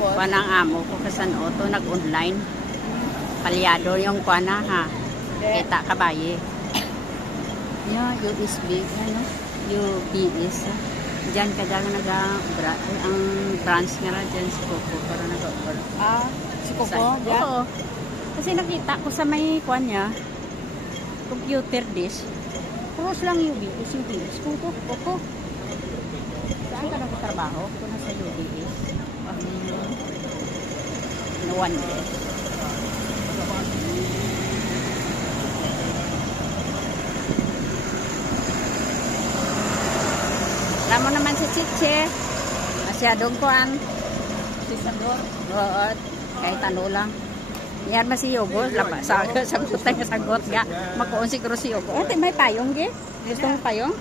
Kuan ang amo ko kasan auto nag-online. Palyado yung kuan na ha. Kita kabaye. Ya, USB ano? UBS. Diyan kada ang branch nga ra diyan sa Coco para nag-offer. Ah, si Coco diyan. Oo. Kasi nakita ko sa may kuan niya computer disk. Tapos lang UBS Coco. Saan ka nagtatrabaho? Kung nasa UBS. No one day. Alam mo naman si Chiche. Masyadong kuan. Si Sandor. Oo. Kahit ano lang. Yan ba si Yogo? Sagot tayo sagot ga. Magkuon siguro si Yogo. Ate, may payong ge? Gusto mo payong?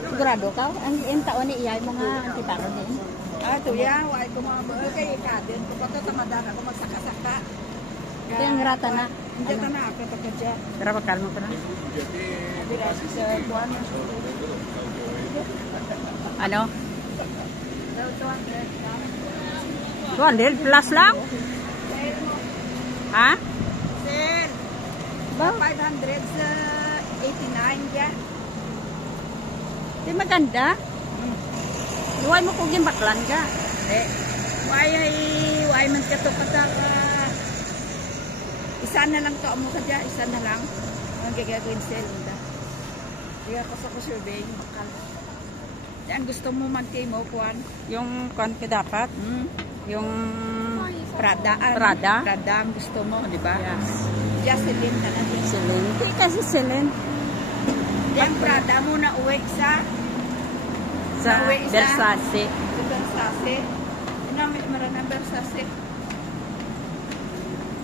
Sigurado ka? Ang taon ni iyay mga antitaron din. Ah, tuya, why ko mga bae kay kaden ko pa tamadan ako magsaka-saka. Ito yung rata na. Hindi ta na ako to kaya. Tara magkalmo ko na. Dira sa kuan. Ano? 200 plus lang? Ha? Sir. Ba? 589 ya. Di maganda. Iway mo kung gimbaklan ka. Why man ka to katak. Isa na lang to amo ka dyan. Isa na lang. Ang gagawin sale nila. Kaya kasi ko surveying bakal. Yan gusto mo man kay mo kuan. Yung kuan ka dapat? Yung Prada. Prada? Prada ang gusto mo, di ba? Yes. Jocelyn na natin. Celine. Hindi kasi Celine. Yan Prada mo na uwi sa Versace. Sa Versace. Mara na Versace.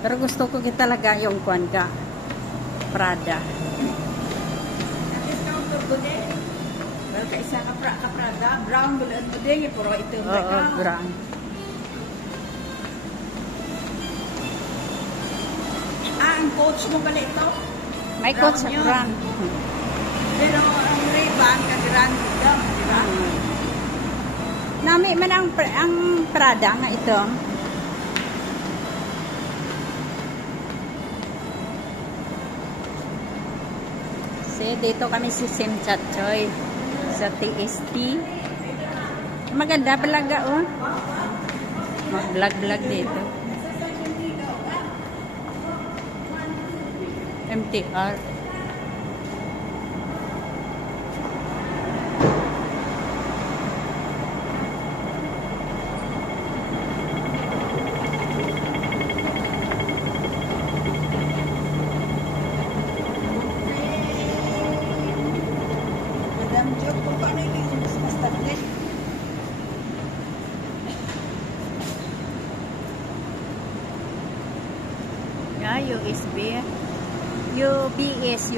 Pero gusto ko talaga yung kuan ka. Prada. Discount turbo din. Well, kaisa ka Prada. Brown bulan mo din. Pero ito Oo, brown. Ang coach mo pala ito? May coach sa Brown yun. brown. Pero ang Ray-Ban ka-grand daw, di ba? Nami man ang Prada nga ito. Dito kami si Sim Chatchoy sa TST. Maganda palaga oh. Mag-vlog dito. MTR. USB. UBS.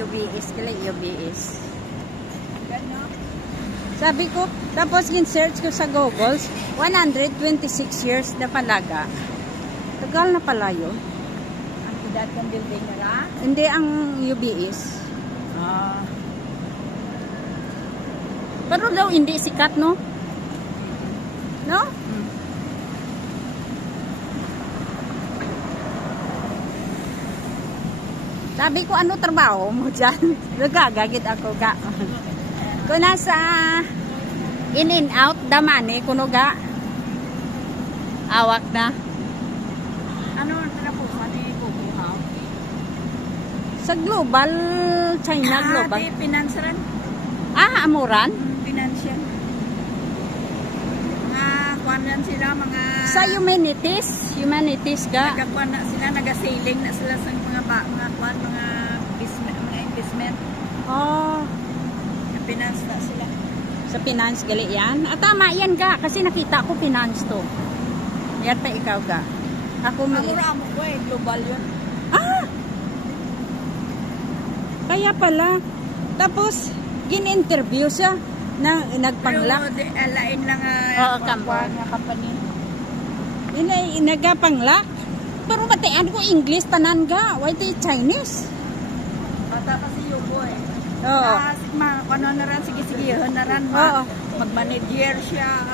Kala UBS. Sabi ko, tapos gin-search ko sa Google, 126 years na palaga. Tagal na pala yun. Ang edad ng building na Hindi ang UBS. Pero daw hindi sikat, no? No? Sabi ko, ano trabaho mo dyan? Nagagagit ako ga. Kung nasa in out, damani, kuno ga. Awak na. Ano trabaho ka ni Kukuha? Sa global, China global. Di pinansaran? Amuran? Financial. Mga kuwanan sila, mga... Sa humanities ga. Nagkakuan na sila, nagasailing na sila sa mga kuwan, mga investment. Oh. Finance na sila. Sa finance gali yan? Tama yan ga, kasi nakita ko finance to. Yan pa ikaw ga. Ako mo ko global yun. Kaya pala. Tapos, gin-interview siya na nagpanglak. Pero alain lang company. Nagapanglak. Pero batian ko English tanan ga. Why the Chinese? Bata pa si Yubo eh. Oo. Ano na rin, sige na rin. Mag-manager siya.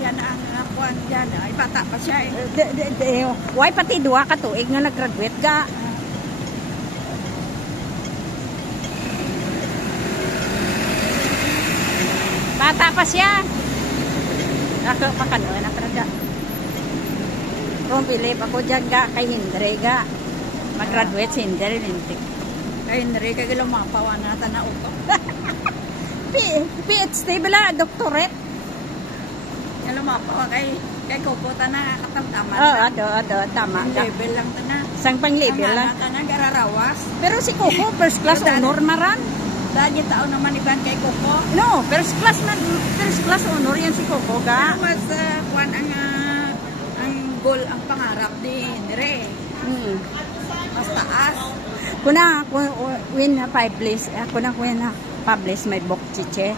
Siya na ang kuan dyan. Ay, bata pa siya Why pati duha ka tuig nga nag-graduate ka? Bata pa siya. Ako pa kanoon na talaga. Kung bilib ako dyan ga, kay Hindre ga. Mag-graduate si Hindre, lintik. Kay Henry, kay lumapawa na tanaw ko. PhD bala, doctorate. Kay lumapawa kay Kokota na katamtaman. Ado, tama ka. Level lang na. Sang pang level lang. Ang anak gararawas. Pero si Coco, first class honor maran. Dahil yung taon naman iban kay Coco. No, first class honor yan si Coco ga. Mas kuan ang goal, ang pangarap ni Henry. Mas taas. Kuna when publish, publish my book chiche,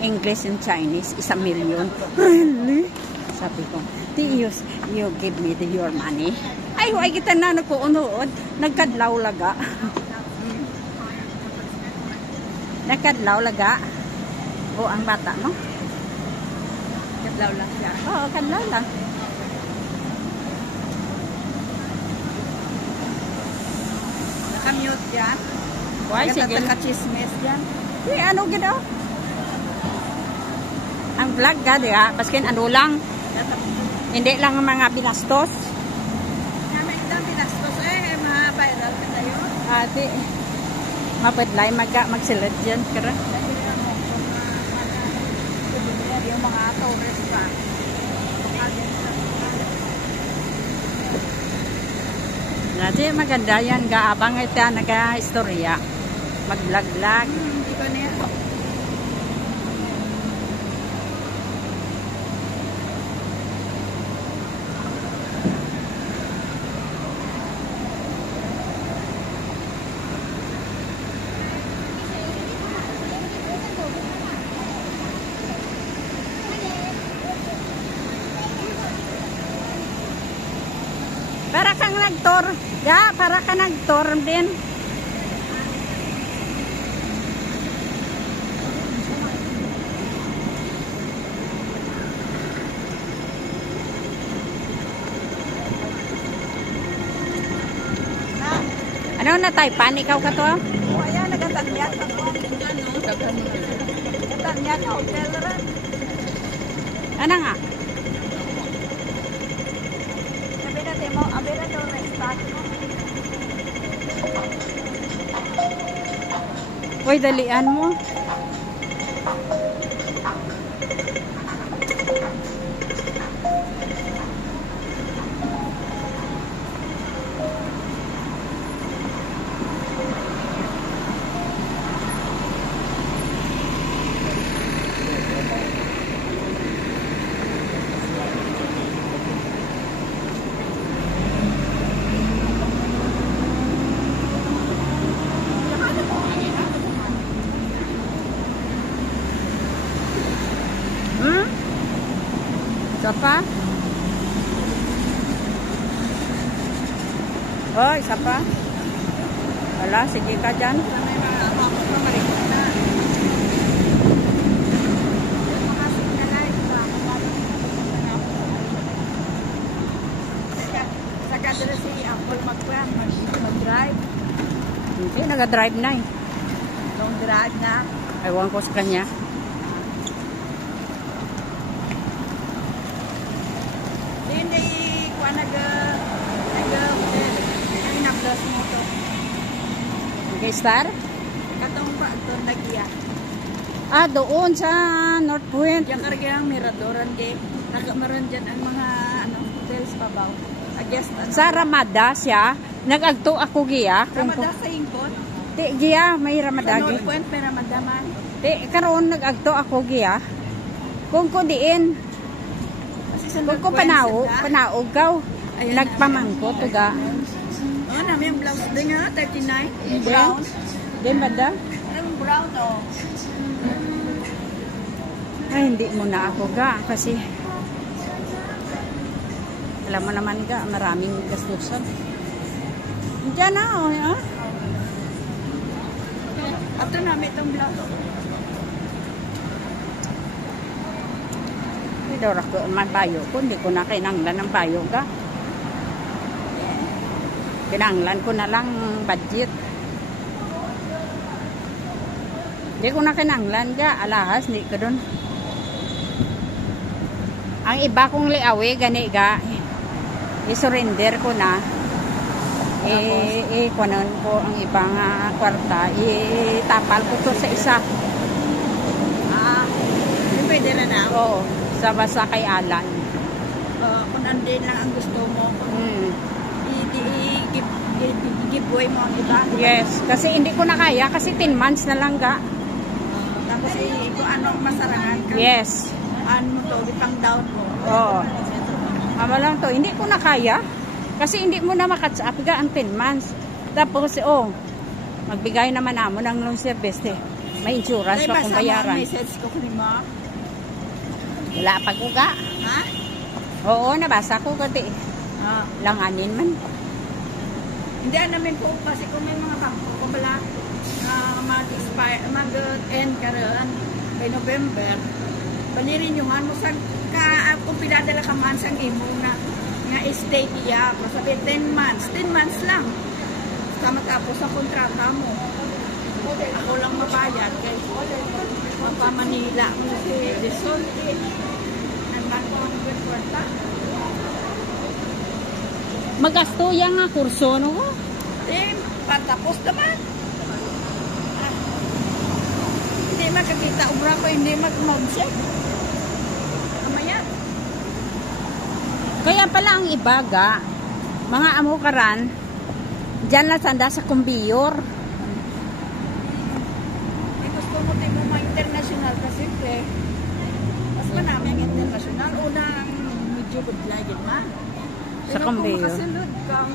English and Chinese, 1 million. Really? Sabi ko, you give me your money. Ay, huwag kita na nagpuunood. Nagkadlaw laga. Nagkadlaw laga. O, ang bata mo? Kadlaw lang siya. Oo, kadlaw lang. Nakamute yan. Why, sige. Nagkaka-chismes yan. Hey, ano gito? Ang vlog ka, di ha? Baskin, ano lang? Hindi lang ang mga binastos. Namin itang binastos ma-viral ka tayo. Ate, mapadlay, magsilad dyan. Kara. Yung mga tourist pa. Dati maganda yan, gaabang ito nag-istorya. Mag-vlog-vlog. Hindi ko niya. Para kang nag-tour. Ga, para ka nag-tour din. Ano na Taipan? Ikaw ka to? Ayan, nagatanyag ako. Nagatanyag ka, hotel rin. Ano nga? Sabi natin mo, abira daw restaurant mo. Uy, dalian mo. Isa pa? Oh, isa pa? Wala, sige ka dyan. May mga tapos na marikot na. Makasig na live ba? Saka dala si Apple mag-drive. Hindi, nag-drive na eh. Long drive na. Ewan ko sa kanya. Hindi, kuha nag-hotel. Ang inaplas mo to. Okay, star? Katong pa ito, nag-iya. Ah, doon sa North Point. Diyan karga ang miradoran di. Nagamaroon dyan ang mga hotels pa ba? Sa Ramada siya, nag-agto ako giya. Ramada sa Ingkod. Di, giya, may Sa Ramada giya. North Point, may Ramada man. Di, karoon nag-agto ako giya. Kung ko diin, Kasi sa kung North ko Point, panaog gaw. Ayan Nagpamangko to ga. Oo, namin yung blouse din nga, 39. Brown. Di ba da? Ang brown, oh. Ay, hindi muna ako ga. Kasi, alam mo naman ga, maraming gastusan. Diyan na, oh, ha? Ato namin itong blouse. Dora ko man bayo ko, hindi ko na kinanglan ng bayo ka. Kinanglan ko na lang budget. Hindi ko na kinanglan ka, alahas, hindi ko dun. Ang iba kong liawi, gani ga, i-surrender ko na. Kunan ko ang ibang kwarta, itapal ko to sa isa. Pwede na na. Oo, sa basa kay Alan. Kung andin lang ang gusto mo, i-giveaway mo ang iba. Yes, kasi hindi ko na kaya, kasi 10 months na lang ga. Tapos kung ano ang masarangan ka. Yes. Ano to, ipang down mo. Oo. Ama lang to, hindi ko na kaya. Kasi hindi mo na makatch up ga ang 10 months. Tapos, magbigay naman amo ng loan service eh. May insurance pa kung bayaran. May message ko kung ma. Wala pa ko ga. Ha? Oo, nabasa ko kasi. Langanin man. Hindi namin po kasi kung may mga bangko ko bala mag-end karoon by November. Balirin yung mo sa kung pinadala ka man sa imo na stay niya. Sabi 10 months. 10 months lang. Tama tapos sa kontrata mo. Ako lang mabayad kay Papa Manila. Lison. Nandang ko ang kwarta. Magasto yan nga kurso, no? Patapos naman. Hindi makakita ubra ko, hindi mag-check. Kamaya. Kaya pala ang ibaga, mga amukaran, dyan lang sanda sa kumbiyor. Gusto mo din mo ma-international kasi mas manami ang international. Unang medyo good lagi man. Sa kumbiyor. Kasunod kang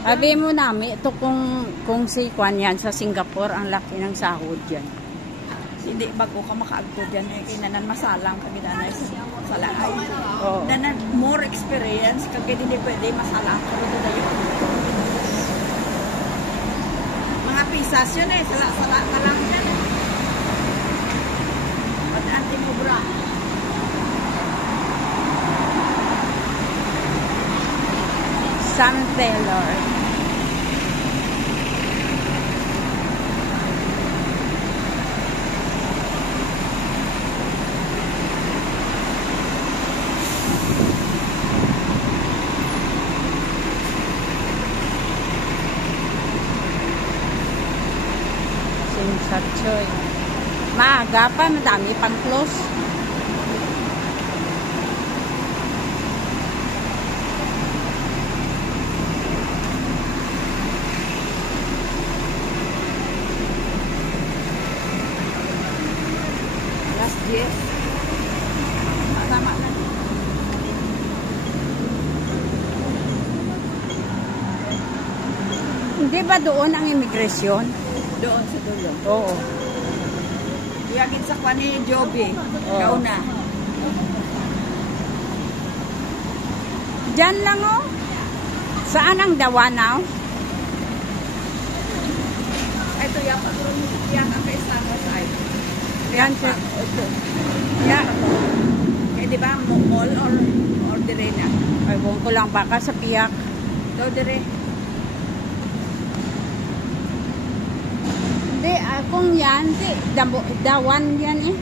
Sabi mo namin, ito kung si Kwan yan sa Singapore, ang laki ng sahod dyan. hindi bago ka makaagto dyan kinanan masalang kaginanay sa salay. Oo. Nanan more experience kagid hindi pwede masalang ko dito dayo. Mga pisas yun sala ka lang yan. Pag-anti mo bra. Sam Taylor. Sinsatchoy. Maaga pa, madami pang close. Yes. Tama na. Hindi ba doon ang imigrasyon? Doon sa dulo. Oo. Iyagin sa kwa ni Joby. Oo. Kauna. Diyan lang oh. Saan ang Dawanaw? Ito yung patron yan ang kaisama sa ay. Yan siya. Yeah. Kaya di ba mall or dire na? Ay, buong ko lang baka sa piyak. Ito dire. Hindi, kung yan, Dawan yan eh.